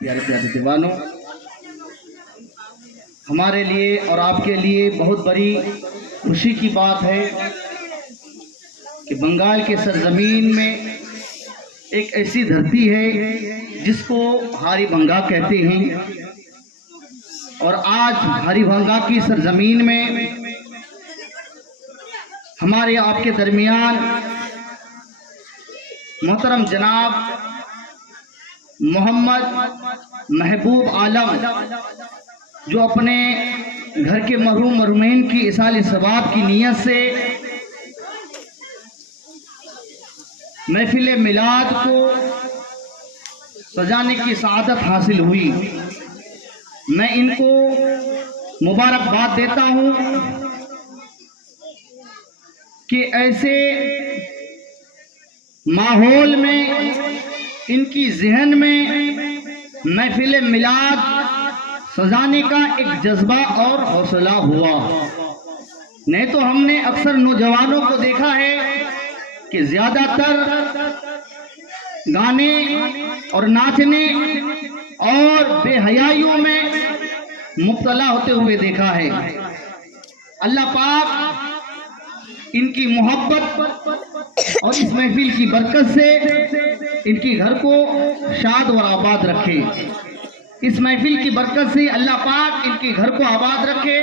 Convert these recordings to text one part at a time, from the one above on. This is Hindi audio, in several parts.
प्यारे प्यारे दीवानों, हमारे लिए और आपके लिए बहुत बड़ी खुशी की बात है कि बंगाल के सरजमीन में एक ऐसी धरती है जिसको हारी भंगा कहते हैं। और आज हारी भंगा की सरजमीन में हमारे आपके दरमियान मोहतरम जनाब मोहम्मद महबूब आलम, जो अपने घर के मरहूम मरहूमीन की इसाल सवाब की नीयत से महफिल मिलाद को सजाने की सआदत हासिल हुई। मैं इनको मुबारकबाद देता हूँ कि ऐसे माहौल में इनकी जहन में महफिल मिलाद सजाने का एक जज्बा और हौसला हुआ। नहीं तो हमने अक्सर नौजवानों को देखा है कि ज्यादातर गाने और नाचने और बेहयाइयों में मुब्तला होते हुए देखा है। अल्लाह पाक इनकी मोहब्बत और इस महफिल की बरकत से इनके घर को शाद और आबाद रखे। इस महफिल की बरकत से अल्लाह पाक इनके घर को आबाद रखे,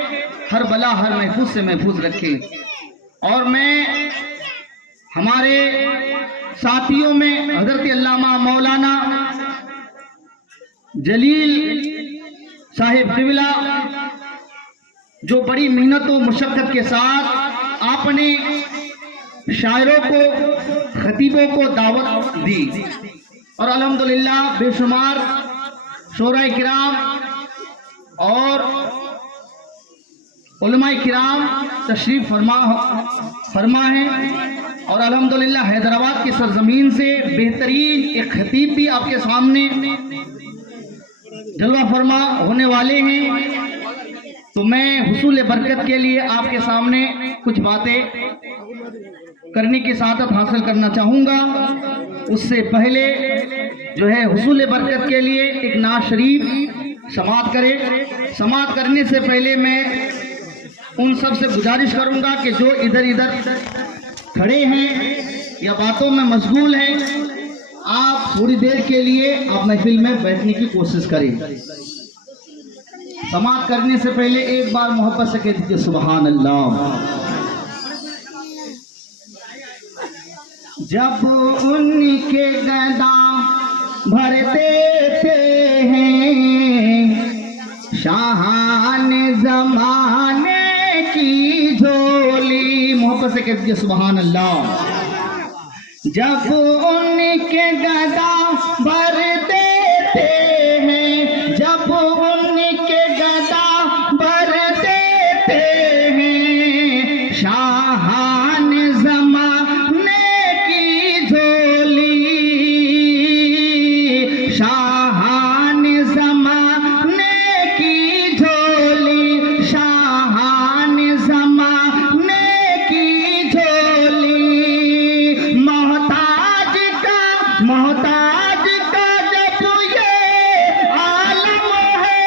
हर बला हर महफूज से महफूज रखे। और मैं हमारे साथियों में हजरत अल्लामा मौलाना जलील साहिब क़िबला, जो बड़ी मेहनत और मुशक्क़त के साथ आपने शायरों को खतीबों को दावत दी और अल्हम्दुलिल्लाह बेशुमार शोराए किराम और उलमाए किराम तशरीफ फरमा है। और अल्हम्दुलिल्लाह हैदराबाद की सरजमीन से बेहतरीन एक खतीब भी आपके सामने जलवा फरमा होने वाले हैं। तो मैं हुसूल बरकत के लिए आपके सामने कुछ बातें करने की सादत हासिल करना चाहूँगा। उससे पहले जो है हुसूल बरकत के लिए एक नात शरीफ समाअत करें। समाअत करने से पहले मैं उन सब से गुजारिश करूँगा कि जो इधर इधर खड़े हैं या बातों में मशगूल हैं, आप थोड़ी देर के लिए आप महफिल में बैठने की कोशिश करें। समाअत करने से पहले एक बार मोहब्बत से कह दीजिए सुभान अल्लाह। जब उनके गदा भर देते हैं शाहान जमाने की झोली, मोहब्बत से कह दीजिए सुभान अल्लाह। जब उनके गदा भर देते हैं, जब उनके गदा भर देते हैं शाहान जमाने की झोली, शाहान जमाने की झोली, शाहान जमाने की झोली। मोहताज का जब ये आलम है,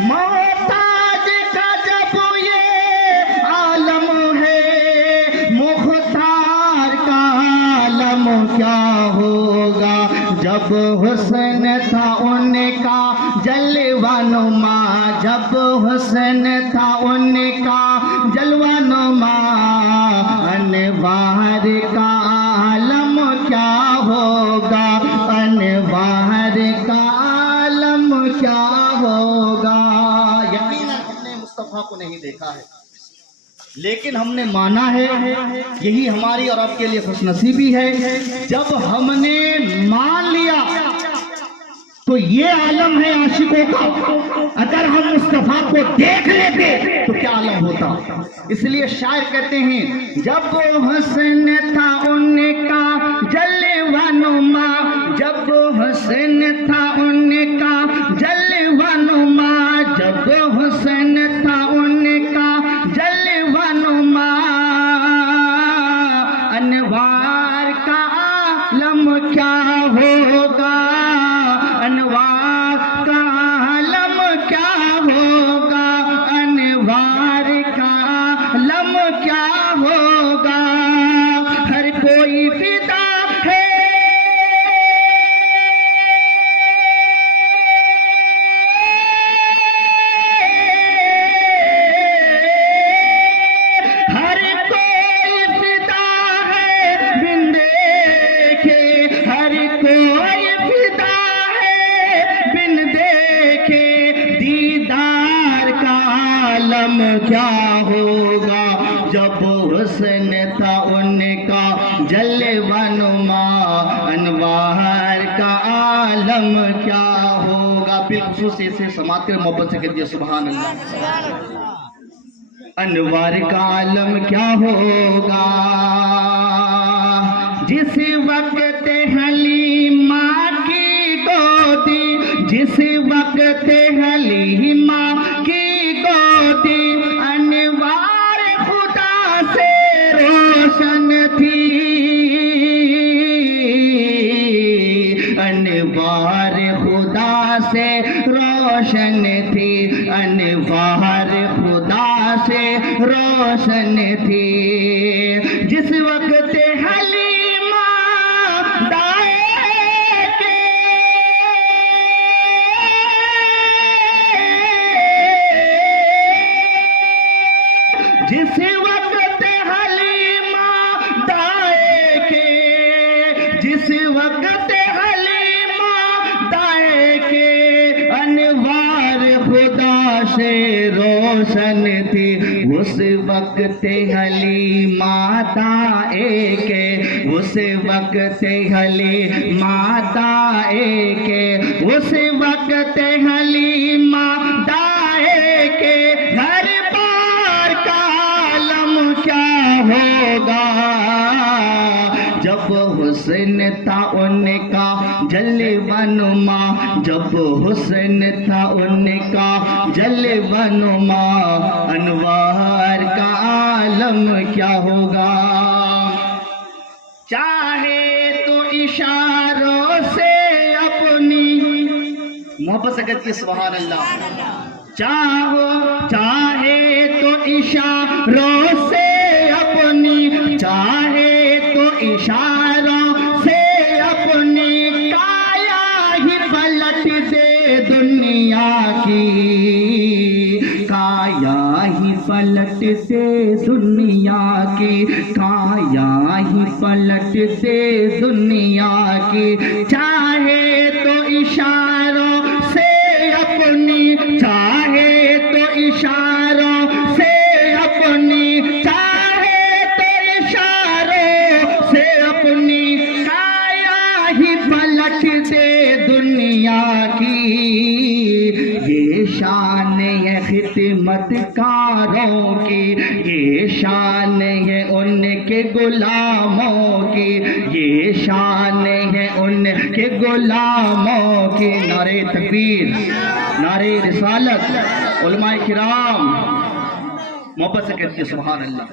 मोहताज का जब ये आलम है, मुख्तार का आलम क्या होगा। जब हुस्न था उनका जलवानुमा, जब हुस्न था उनका जलवानुमा, अनवार का आलम क्या होगा, अनवार का आलम क्या होगा। यकीनन हमने मुस्तफा को नहीं देखा है, लेकिन हमने माना है। यही हमारी और आपके लिए खुशनसीबी है। जब हमने मान लिया तो ये आलम है आशिकों का। अगर हम मुस्तफा को देख लेते तो क्या आलम होता। इसलिए शायर कहते हैं जब हुस्न था उनका जलवानुमा, जब हुस्न था उनका जलवानुमा, जब हुस्न था उनका क्या होगा, हर कोई फिदा है। हर कोई फिदा है बिन देखे, हर कोई फिदा है बिन देखे, दीदार का आलम क्या होगा, जब हुस्न था उनका जलवानुमा, अनवार का आलम क्या होगा। बिलखुसूस से समात कर मोहब्बत से कहती है सुभान अल्लाह। अनवार का आलम क्या होगा, जिस वक्त हलीमा की गोदी, जिस वक्त हलीमा की गोदी, अनवार खुदा से रोशन थी, अनवार खुदा से रोशन थी, अनवार खुदा से रोशन थी। जिस वक्त हलीमा दाए के, जिस वक्त हलीमा दाए के, जिस वक्त हलीमा दाए के, अनवार खुदा से रोशन थी, उस वक्त हलीमा दाए के, उस वक्त हलीमा दाए के, उस वक्त हलीमा दाए के, हर बार का आलम क्या होगा, जब हुस्न था उनका जलवानुमा, जब हुस्न था उनका जलवानुमा, अनवार का आलम क्या होगा। चाहे तो इशारों से अपनी, मोहब्बत से कहती है सुभान अल्लाह। चाहे तो इशारों से अपनी, चाहे तो इशारों से अपनी, काया ही पलट दे दुनिया की, काया ही पलट दे दुनिया की, काया ही पलट दे दुनिया की। चाहे तो इशारों से अपनी, चाहे तो इशारों से अपनी, चाहे तो इशारों से अपनी, काया ही पलट दे दुनिया की। ये शान है खिदमतकारों की, ये शान है उनके गुलामों की, ये शान है उनके गुलामों की। नारे तकबीर, नारे रिसालत, उलमाए किराम मोहब्बत से कहती है सुभान अल्लाह।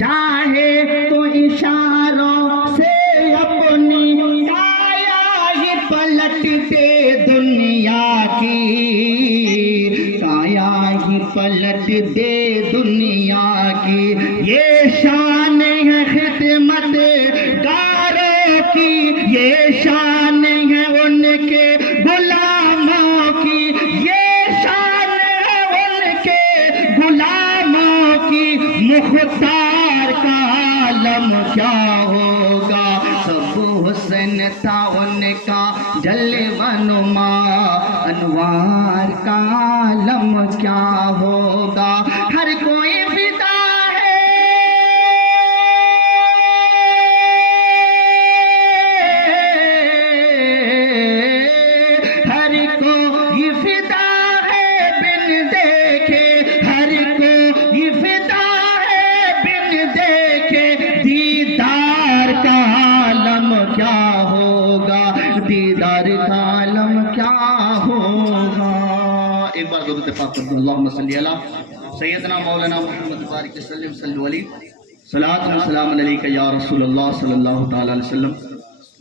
चाहे तो इशारों से अपनी, काया ही पलट दे दुनिया की, काया ही पलट दे दुनिया की। ये शान है खिदमत गारों की, ये शान है उनके गुलामों की, ये शान है उनके गुलामों की। मुख्तार का आलम क्या होगा, सब हुस्न था उनका जलवानुमा, अनवार का आलम क्या होगा। हर कोई फिदा है, हर कोई फिदा है बिन देखे, हर कोई फिदा है बिन देखे, दीदार का आलम क्या होगा, दीदार का आलम क्या होगा। एक बार दुरूद पाक पढ़ो, अल्लाहुम्मा सल्ली अला सय्यदना मौलाना मुहम्मद बारिक वसल्लम सल्लल्लाहु अलैहि सलात व सलाम अलैका या रसूलल्लाह सल्लल्लाहु तआला अलैहि वसल्लम।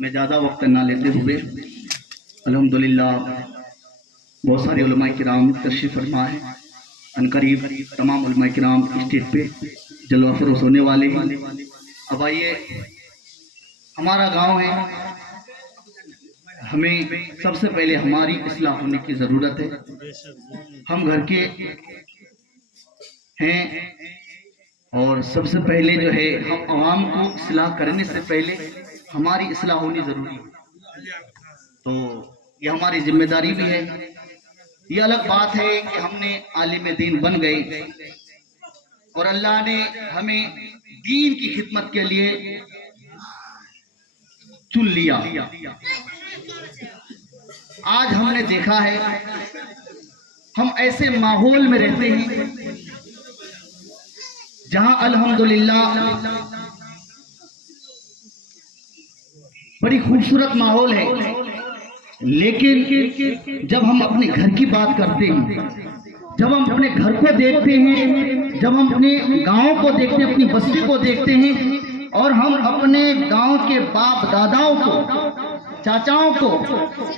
मैं ज़्यादा वक्त ना लेते हुए अल्हम्दुलिल्लाह बहुत सारे उलमाए किराम तशरीफ़ फरमा है। अनकरीब तमाम उलमाए किराम स्टेज पे जलवा फरोश होने वाले हैं। अब आइए, हमारा गांव है, हमें सबसे पहले हमारी इस्लाह होने की ज़रूरत है। हम घर के हैं और सबसे पहले जो है हम आवाम को इस्लाह करने से पहले हमारी इस्लाह होनी ज़रूरी है। तो ये हमारी जिम्मेदारी भी है। ये अलग बात है कि हमने आलिम दीन बन गए और अल्लाह ने हमें दीन की खिदमत के लिए चुन लिया। आज हमने देखा है, हम ऐसे माहौल में रहते हैं जहां अल्हम्दुलिल्लाह बड़ी खूबसूरत माहौल है, लेकिन जब हम अपने घर की बात करते हैं, जब हम अपने घर को देखते हैं, जब हम अपने गांव को देखते हैं, अपनी बस्ती को देखते हैं और हम अपने गांव के बाप दादाओं को, चाचाओं को,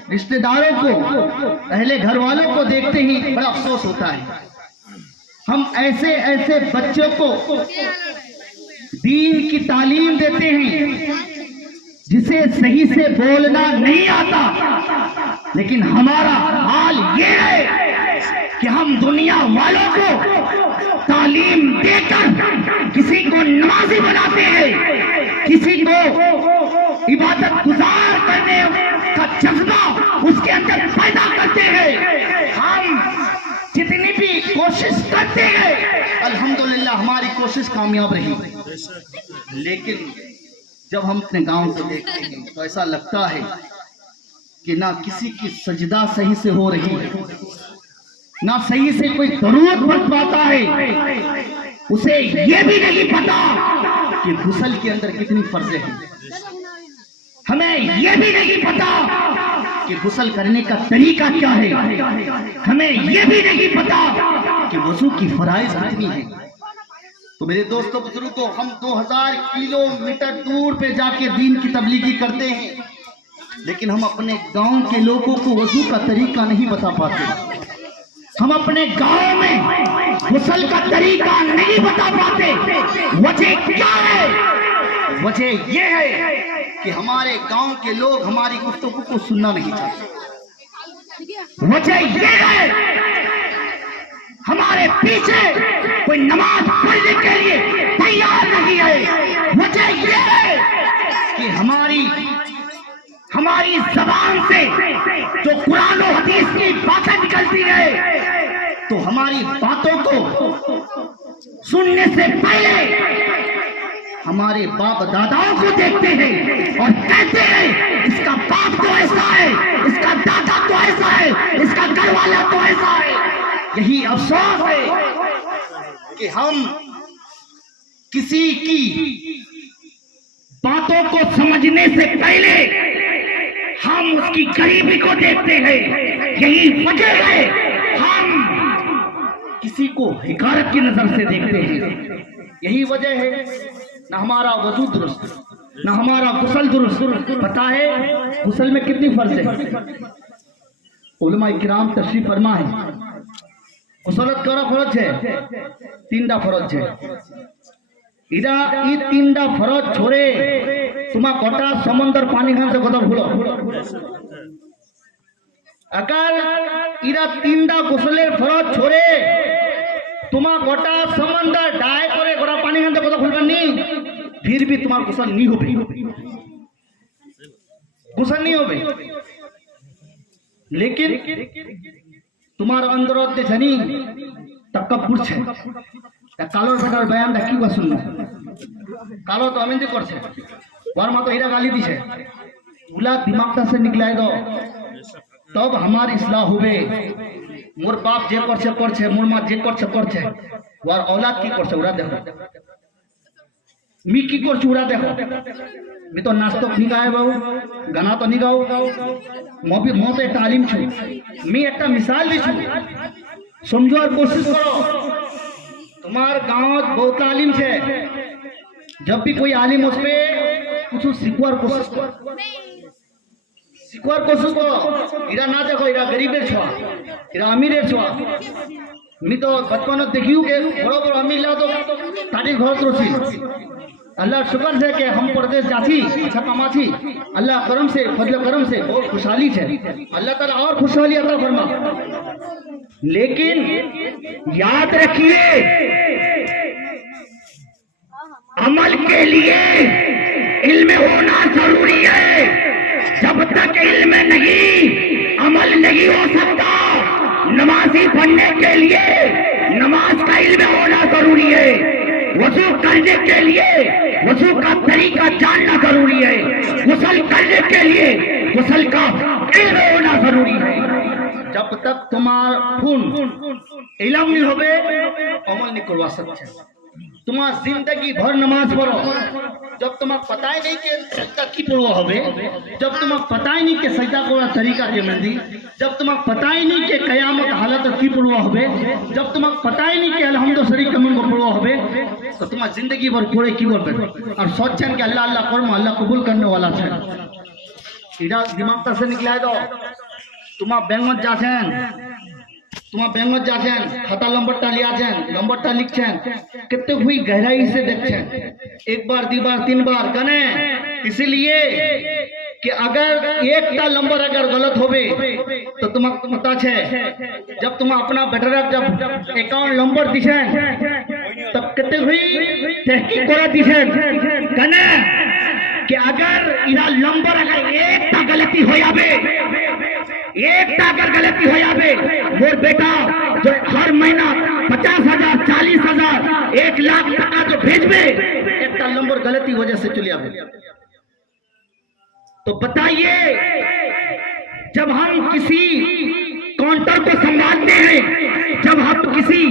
रिश्तेदारों को, पहले घर वालों को देखते हैं, बड़ा अफसोस होता है। हम ऐसे ऐसे बच्चों को दीन की तालीम देते हैं जिसे सही से बोलना नहीं आता, लेकिन हमारा हाल ये है कि हम दुनिया वालों को तालीम देकर किसी को नमाजी बनाते हैं, किसी को इबादत गुजार करने का जज्बा उसके अंदर पैदा करते हैं। हम जितनी भी कोशिश करते हैं, अल्हम्दुलिल्लाह हमारी कोशिश कामयाब रही, लेकिन जब हम अपने गांव को देखते हैं तो ऐसा लगता है कि ना किसी की सजदा सही से हो रही है, ना सही से कोई दरूद पढ़ पाता है, उसे ये भी नहीं पता कि गुस्ल के अंदर कितनी फर्ज़ें हैं, हमें ये भी नहीं पता कि गुस्ल करने का तरीका क्या है, हमें ये भी नहीं पता कि वजू की फराइज कितनी है। तो मेरे दोस्तों बुजुर्गों, हम 2000 किलोमीटर दूर पे जाके दीन की तबलीगी करते हैं, लेकिन हम अपने गांव के लोगों को वजू का तरीका नहीं बता पाते। हम अपने गांव में गुस्ल का तरीका नहीं बता पाते। वजह क्या है? वजह यह है कि हमारे गांव के लोग हमारी गुफ्तगू को सुनना नहीं चाहते। वजह यह है हमारे पीछे कोई नमाज पढ़ने के लिए तैयार नहीं है। वजह यह है कि हमारी जबान से जो कुरान और हदीस की बातें निकलती है, तो हमारी बातों को सुनने से पहले हमारे बाप दादाओं को देखते हैं और कहते हैं इसका बाप तो ऐसा है, इसका दादा तो ऐसा है, इसका घर वाला तो ऐसा है। यही अफसोस है कि हम किसी की बातों को समझने से पहले हम उसकी गरीबी को देखते हैं। यही वजह है हम किसी को हिकारत की नजर से देखते हैं। यही वजह है ना हमारा वजू दुरुस्त, ना हमारा गुस्ल दुरुस्त। पता है गुस्ल में कितनी फर्ज है? उलमा इकराम तशरीफ फरमा है, गुस्लत करा फरज है, 3टा फरज है। इदा ई 3टा फरज छोड़े तुम्हारा कोटा समंदर पानी खान से कत भूलो। अगर इरा 3टा गुस्ले फरज छोड़े तुम्हारा गोटा समंदर डाय करे गोटा पानी खान से कत भूलबा नहीं, फिर भी तुम्हारा गुस्ल नहीं हो गई, गुस्ल नहीं हो गई। लेकिन तुम्हारा अंदर जानी तकब्बुर छे, कालोर बेटार बयान की बात सुनना, कालो तो अमिन करछे, वर मा तो हीरा गाली दीछे, उला दिमागटा से निकलाय दो, तब हमारी इस्लाह होबे। मोर बाप जे करछे करछे, मोर मा जे करछे करछे, वर औलाद की करछे उड़ा देखो, मी की करछे उड़ा देखो। मी तो नाचतो नहीं गाए बाबू, गाना तो नहीं गाओ, मो तो एक तालीम छू, मी एक मिसाल दी छू, समझो और कोशिश करो। तुम्हार गांव बहुत तालीम छे, जब भी कोई आलिम उस पे कुछ सीखवार कोशिश करो, सीखवार कोशिश करो। इरा ना देखो इरा गरीबेर छुआ, इरा अमीरेर छुआ, मी तो बचपन देखियो के बरोबर अमीर ला तो ताड़ी घर तो छी अल्लाह शुक्र है कि हम प्रदेश जाती अच्छा कमा थी अल्लाह करम से फजल करम से बहुत खुशहाली है अल्लाह ताला और खुशहाली अता फरमा। लेकिन याद रखिए अमल के लिए इल्म होना जरूरी है। जब तक इल्म नहीं अमल नहीं हो सकता। नमाजी बनने के लिए नमाज का इल्म होना जरूरी है। वजू करने के लिए वजू का तरीका जानना जरूरी है। गुस्ल करने के लिए गुस्ल का इल्म होना जरूरी है। जब तक तुम्हारा खून इल्म नहीं होवे अमल नहीं करवा सकते। तुम्हारा जिंदगी भर नमाज पढ़ो जब तुम्हें पता ही नहीं कि सजदा की पढ़वा होवे, जब तुम्हें पता ही नहीं कि सजदा को तरीका के मंदी, जब तुम्हें पता ही नहीं कि कयामत हालत की पढ़वा होवे, जब तुम्हें पता ही नहीं कि अल्हम्दुलिल्लाह शरीक कमन को पढ़वा होवे तो तुम्हारा जिंदगी भर कोड़े की बोल और सोचन कि अल्लाह अल्लाह करो अल्लाह कबूल करने वाला है। इधर दिमाग तक से निकला दो तुम्हारा बैंगत जाछेन तुम्हारा बैंगत जाछेन खाता लंबरटा लिया छेन लंबरटा लिखछेन कितने हुई गहराई से देखछेन एक बार 2 बार 3 बार कने इसलिए कि अगर एकटा नंबर अगर गलत होवे तो तुम्हें पता छे जब तुम अपना बेटर जब अकाउंट नंबर दिछेन तब कितने हुई तहकीक करा दिछेन कने कि अगर इना नंबर अगर एकटा गलती हो जावे एकटा अगर गलती हो जावे मोर बेटा जो हर महीना 50,000 40,000 1 लाख टका जो भेजबे एकटा नंबर गलती वजह से चले आवे तो बताइए जब हम किसी काउंटर को संभालते हैं जब हम किसी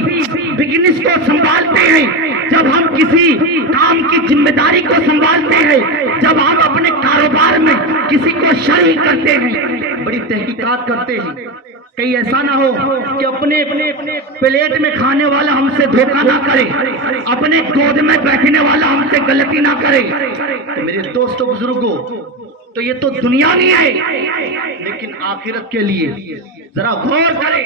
बिजनेस को संभालते हैं जब हम किसी काम की जिम्मेदारी को संभालते हैं जब हम अपने कारोबार में किसी को शरीक करते हैं बड़ी तहकीकात करते हैं कहीं ऐसा ना हो कि अपने प्लेट में खाने वाला हमसे धोखा ना करे अपने गोद में बैठने वाला हमसे गलती ना करे। तो मेरे दोस्तों बुजुर्गों तो ये तो दुनिया नहीं है लेकिन आखिरत के लिए जरा गौर करें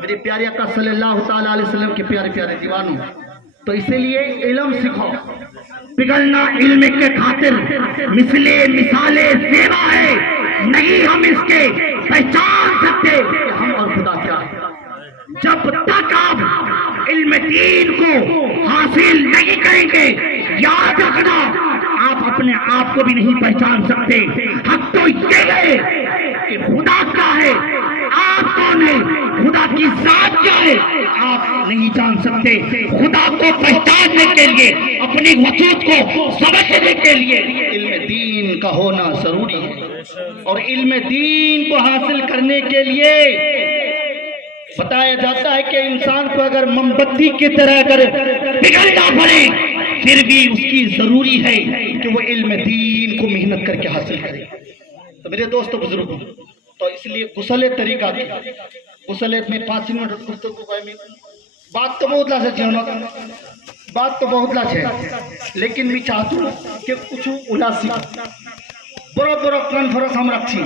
मेरे प्यारे आका सल्लल्लाहु ताला अलैहि वसल्लम के प्यारे प्यारे दीवानों। तो इसीलिए इल्म सीखो पिघलना इल्म के खातिर मिसले मिसाले सेवा है नहीं हम इसके पहचान सकते कि हम और खुदा क्या है। जब तक आप इल्म दीन को हासिल नहीं करेंगे याद रखना आप अपने आप को भी नहीं पहचान सकते। हक तो ये है कि खुदा क्या है आप कौन है खुदा की जात क्या है आप नहीं जान सकते। खुदा को पहचानने के लिए अपनी वजूद को समझने के लिए इल्म दीन का होना जरूरी है और इल्म दीन को हासिल करने के लिए बताया जाता है कि इंसान को अगर मोमबत्ती की तरह अगर पिघलना पड़े फिर भी उसकी जरूरी है कि वो इल्म दीन को मेहनत करके हासिल करे। तो मेरे दोस्तों बुजुर्गों तो इसलिए गुस्ले तरीका गुस्ले में 5 मिनट बात तो बहुत लाश है बात तो बहुत लाश है लेकिन मैं चाहता हूँ कि कुछ उलासी बड़ो बड़ो कॉन्फ्रेंस हम रखी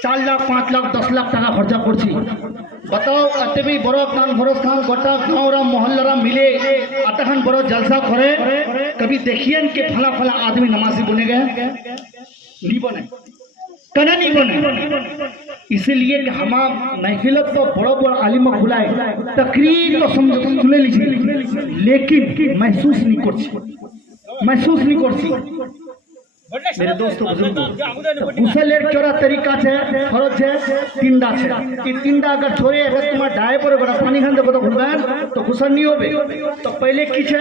4 लाख 5 लाख 10 लाख टाका खर्चा पड़ी बताओ अत भी बड़ो कॉन्फ्रेंस खान गोटा गाँव मोहल्ला मिले अतखान बड़ो जलसा करे कभी देखिए कि फला फला आदमी नमाजी बने गए नहीं बने कना नहीं बने। इसलिए कि हम महफिलत को बड़ो बड़ो आलिम बुलाए तकरीर तो सुने लीजिए लेकिन महसूस नहीं कर मेरे दोस्तों गुसलेर केड़ा तरीका छे फरज छे 3टा छे ई 3टा अगर छोड़े अगर तुम डाय पर बड़ा पानी खान देखो तो खुलबैन तो गुसल नहीं होबे। तो पहले की छे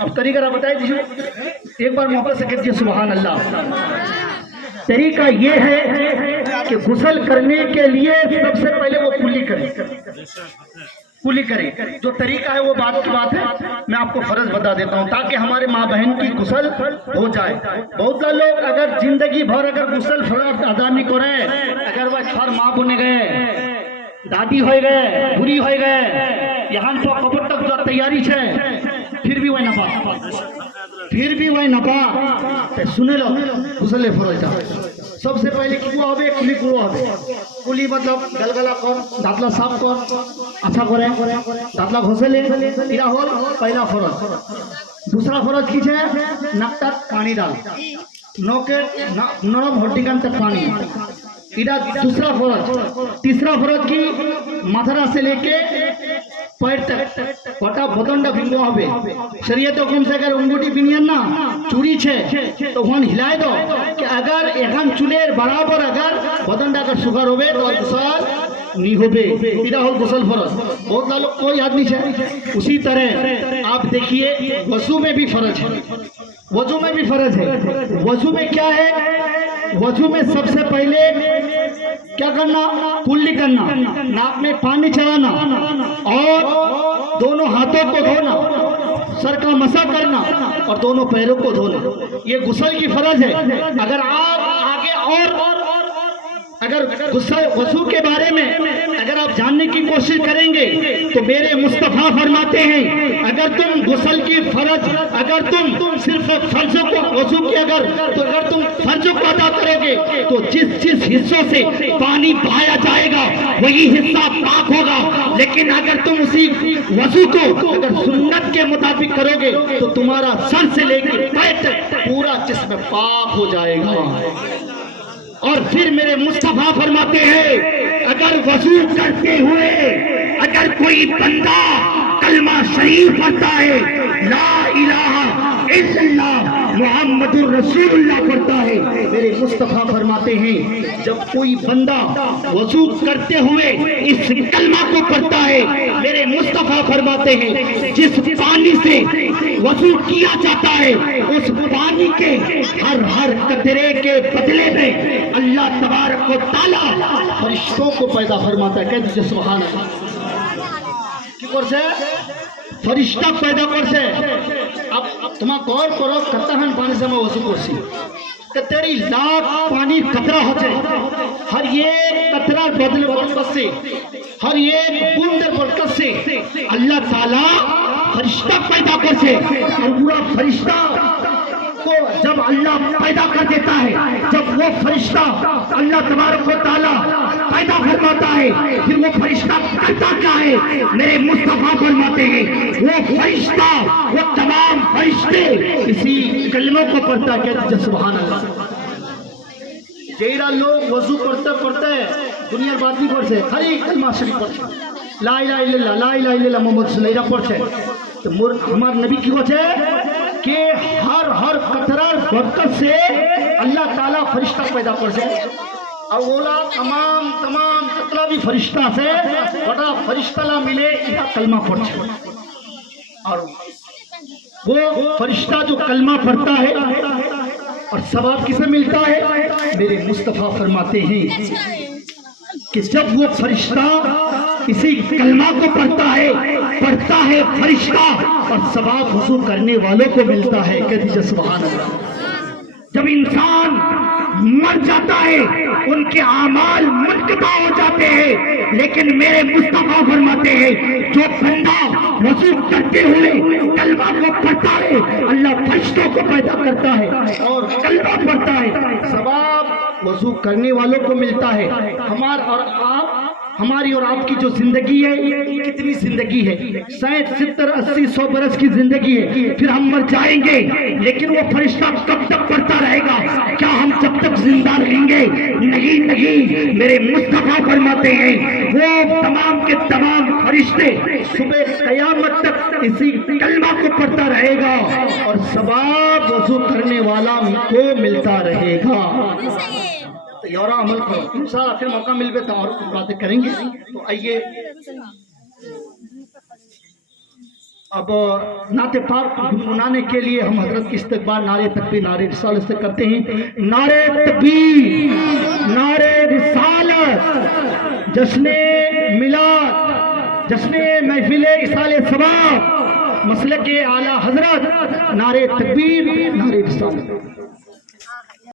अब तरीका बताई दीजिए एक बार मौके से कह दीजिए सुभान अल्लाह। तरीका ये है कि गुसल करने के लिए सबसे पहले वो कुली करें जो तरीका है वो बात की बात है मैं आपको फर्ज बता देता हूँ ताकि हमारे माँ बहन की गुसल हो जाए। बहुत सारे लोग अगर जिंदगी भर अगर गुसल अदा नहीं करे अगर वह छार माँ बने गए दादी हो गए बुरी हो गए यहाँ तो कबर तक जो तैयारी है फिर भी वही नपा सुने लो गुसले फरोजा सबसे पहले কি হবে কুলি কুলো হবে কুলি मतलब गलगला कौन दातला साफ कौन अच्छा करे दातला घोषले इरा होल पहला फरज दूसरा फरज की है नाकटा पानी डाल नोके नरम हड्डीकान तक पानी इरा दूसरा फरज तीसरा फरज की माथारा से लेके पैर तक गोटा बदनटा भिंगो হবে शरीयत हुकुम से अगर अंगूठी पिनियन ना चूड़ी छे तो वहां हिलाए दो कि अगर एखान चुलेर बराबर अगर बदनटा अगर सुगर होबे तो गुसल नहीं होबे इरा होल गुसल फरज बहुत लोग कोई आदमी छे उसी तरह आप देखिए वजू में भी फर्ज है वजू में भी फर्ज है वजू में क्या है वजू में सबसे पहले क्या करना कुल्ली करना नाक में पानी चढ़ाना और दोनों हाथों को धोना सर का मसा करना और दोनों पैरों को धोना ये गुस्ल की फर्ज है अगर आप आगे और अगर वजू के बारे में अगर आप जानने की कोशिश करेंगे तो मेरे मुस्तफा फरमाते हैं अगर तुम गुस्ल की फर्ज अगर तुम सिर्फ फर्जों को वजू की अगर तुम फर्जों को अदा करोगे तो जिस हिस्सों से पानी बहाया जाएगा वही हिस्सा पाक होगा लेकिन अगर तुम उसी वजू को अगर सुन्नत के मुताबिक करोगे तो तुम्हारा सर से लेकर पैर तक पूरा जिस्म पाक हो जाएगा और फिर मेरे मुस्तफा फरमाते हैं अगर वजू करते हुए अगर कोई बंदा कलमा शरीफ पढ़ता है ला इलाहा इल्लल्लाह मुहम्मदुर रसूलुल्लाह पढ़ता है मेरे मुस्तफा फरमाते हैं जब कोई बंदा वजू करते हुए इस कलमा को पढ़ता है मेरे मुस्तफा फरमाते हैं जिस पानी से वजू किया जाता है उस पानी के हर कतरे के बदले में अल्लाह तबारक व तआला फरिश्तों को पैदा फरमाता है कहते हैं सुभान अल्लाह की करছে फरिश्ता पैदा करছে अब तुम्हारा गौर करो कतहन पानी से मैं वजू करছি कतरी लाख पानी कतरा होते हर एक कतरा बदले बरकत से हर एक बूंद बरकत से अल्लाह ताला फरिश्ता पैदा करছে और पूरा फरिश्ता को जब अल्लाह पैदा कर देता है जब वो फरिश्ता अल्लाह तबारक व तआला पैदा फरमाता है फिर वो फरिश्ता करता क्या है मेरे मुस्तफा फरमाते हैं वो फरिश्ता वो तमाम फरिश्ते इसी कलमों को पढ़ता कहते सुभान अल्लाह जेरा लोग वजू करते पढ़ते दुनियार बात नहीं पढ़ते खाली कलमा शरीफ पढ़ते ला इलाहा इल्लल्लाह ला इलाहा इल्लल्लाह मोहम्मद सल्लल्लाहु अलैहि वसल्लम पढ़ते तो मोर हमार नबी की वजह कि हर कतरा बरकत से अल्लाह ताला फरिश्ता पैदा करছে और बोला तमाम कतरा भी फरिश्ता से बड़ा फरिश्ता मिले इनका कलमा पढ़ছে और वो फरिश्ता जो कलमा पढ़ता है और सवाब किसे मिलता है मेरे मुस्तफा फरमाते हैं कि जब वो फरिश्ता इसी कलमा को पढ़ता है फरिश्ता और सवाब वसूल करने वालों को मिलता है कहते सुभान अल्लाह जब इंसान मर जाता है उनके आमाल मुनक़ता हो जाते हैं लेकिन मेरे मुस्तफा फरमाते हैं जो बंदा वसूल करते हुए कलमा को पढ़ता है अल्लाह फरिश्तों को पैदा करता है और कलमा पढ़ता है सवाब वजू करने वालों को मिलता है हमारी और आपकी जो जिंदगी है कितनी जिंदगी है 60 70 80 100 बरस की जिंदगी है फिर हम मर जाएंगे लेकिन वो फरिश्ता कब तक पढ़ता रहेगा क्या हम जब तक जिंदा रहेंगे नहीं मेरे मुस्तफा फरमाते हैं वो तमाम के तमाम फरिश्ते सुबह कयामत तक इसी कलमा को पढ़ता रहेगा और सवाब वजू करने वाला को मिलता रहेगा यारा अमल करो इंशाअल्लाह फिर मौका मिल तो और बातें करेंगे तो आइए अब नाते पाक मनाने के लिए हम हजरत की इस्तकबाल नारे तकबीर नारे रिसालत से करते हैं नारे तकबीर नारे रिसालत जश्ने मिलाद जश्ने महफिल इसाले सवाब मसलक आला हजरत नारे तकबीर नारे रिसालत